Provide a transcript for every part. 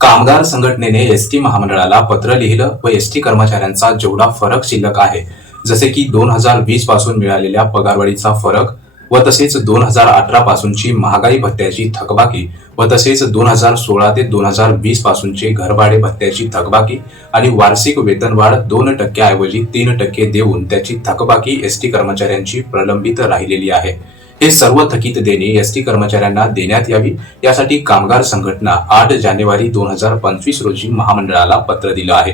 कामगार संघटनेने एसटी महामंडळाला पत्र लिहिलं व एसटी कर्मचाऱ्यांचा जेवढा फरक शिल्लक आहे जसे की दोन हजार वीसपासून मिळालेल्या पगारवाढीचा फरक व तसेच दोन हजार अठरा पासूनची महागाई भत्त्याची थकबाकी व तसेच दोन हजार सोळा ते दोन हजार वीस पासूनचे घरभाडे भत्त्याची थकबाकी आणि वार्षिक वेतनवाढ दोन टक्क्याऐवजी तीन टक्के देऊन त्याची थकबाकी एसटी कर्मचाऱ्यांची प्रलंबित राहिलेली आहे. हे सर्व थकीत देणे एसटी कर्मचाऱ्यांना देण्यात यावी. यासाठी कामगार संघटना आठ जानेवारी दोन हजार पंचवीस रोजी महामंडळाला पत्र दिलं आहे.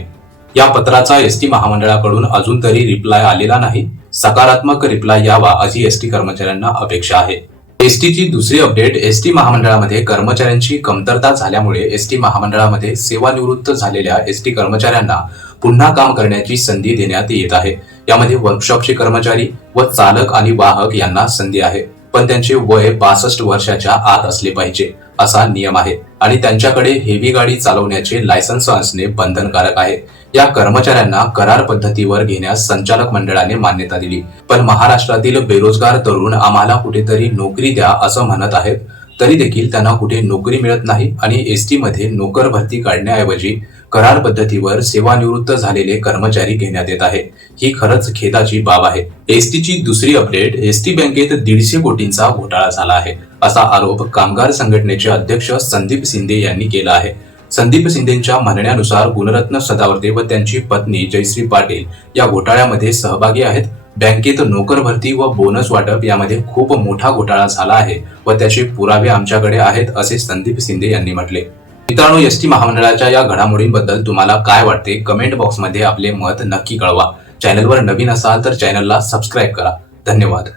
या पत्राचा एसटी महामंडळाकडून अजून तरी रिप्लाय आलेला नाही. सकारात्मक रिप्लाय यावा अशी एसटी कर्मचाऱ्यांना अपेक्षा आहे. एसटीची दुसरी अपडेट एसटी महामंडळामध्ये कर्मचाऱ्यांची कमतरता झाल्यामुळे एसटी महामंडळामध्ये सेवानिवृत्त झालेल्या एसटी कर्मचाऱ्यांना पुन्हा काम करण्याची संधी देण्यात येत आहे. यामध्ये वर्कशॉपचे कर्मचारी व चालक आणि वाहक यांना संधी आहे. पण त्यांचे वय बासष्ट वर्षाच्या आत असले पाहिजे असा नियम आहे. आणि त्यांच्याकडे हेवी गाडी चालवण्याचे लायसन्स असणे बंधनकारक आहे. या कर्मचाऱ्यांना करार पद्धतीवर घेण्यास संचालक मंडळाने मान्यता दिली. पण महाराष्ट्रातील बेरोजगार तरुण आम्हाला कुठेतरी नोकरी द्या असं म्हणत आहेत तरी देखील त्यांना कुठे नोकरी मिळत नाही आणि एसटी मध्ये नोकर भरती काढण्याऐवजी करार पद्धतीवर सेवानिवृत्त झालेले कर्मचारी घेण्यात येत आहे ही खरंच खेदाची बाब आहे. एसटीची दुसरी अपडेट एसटी बँकेत दीडशे कोटींचा घोटाळा झाला आहे असा आरोप कामगार संघटनेचे अध्यक्ष संदीप शिंदे यांनी केला आहे. संदीप शिंदेच्या म्हणण्यानुसार गुणरत्न सदावर्ते व त्यांची पत्नी जयश्री पाटील या घोटाळ्यामध्ये सहभागी आहेत. बँकेत नोकर भरती व बोनस वाटप यामध्ये खूप मोठा घोटाळा झाला आहे व त्याचे पुरावे आमच्याकडे आहेत असे संदीप शिंदे यांनी म्हटले. मित्रांनो एस टी महामंडळाच्या या घडामोडींबद्दल तुम्हाला काय वाटते? कमेंट बॉक्समध्ये आपले मत नक्की कळवा. चॅनलवर नवीन असाल तर चॅनलला सबस्क्राईब करा. धन्यवाद.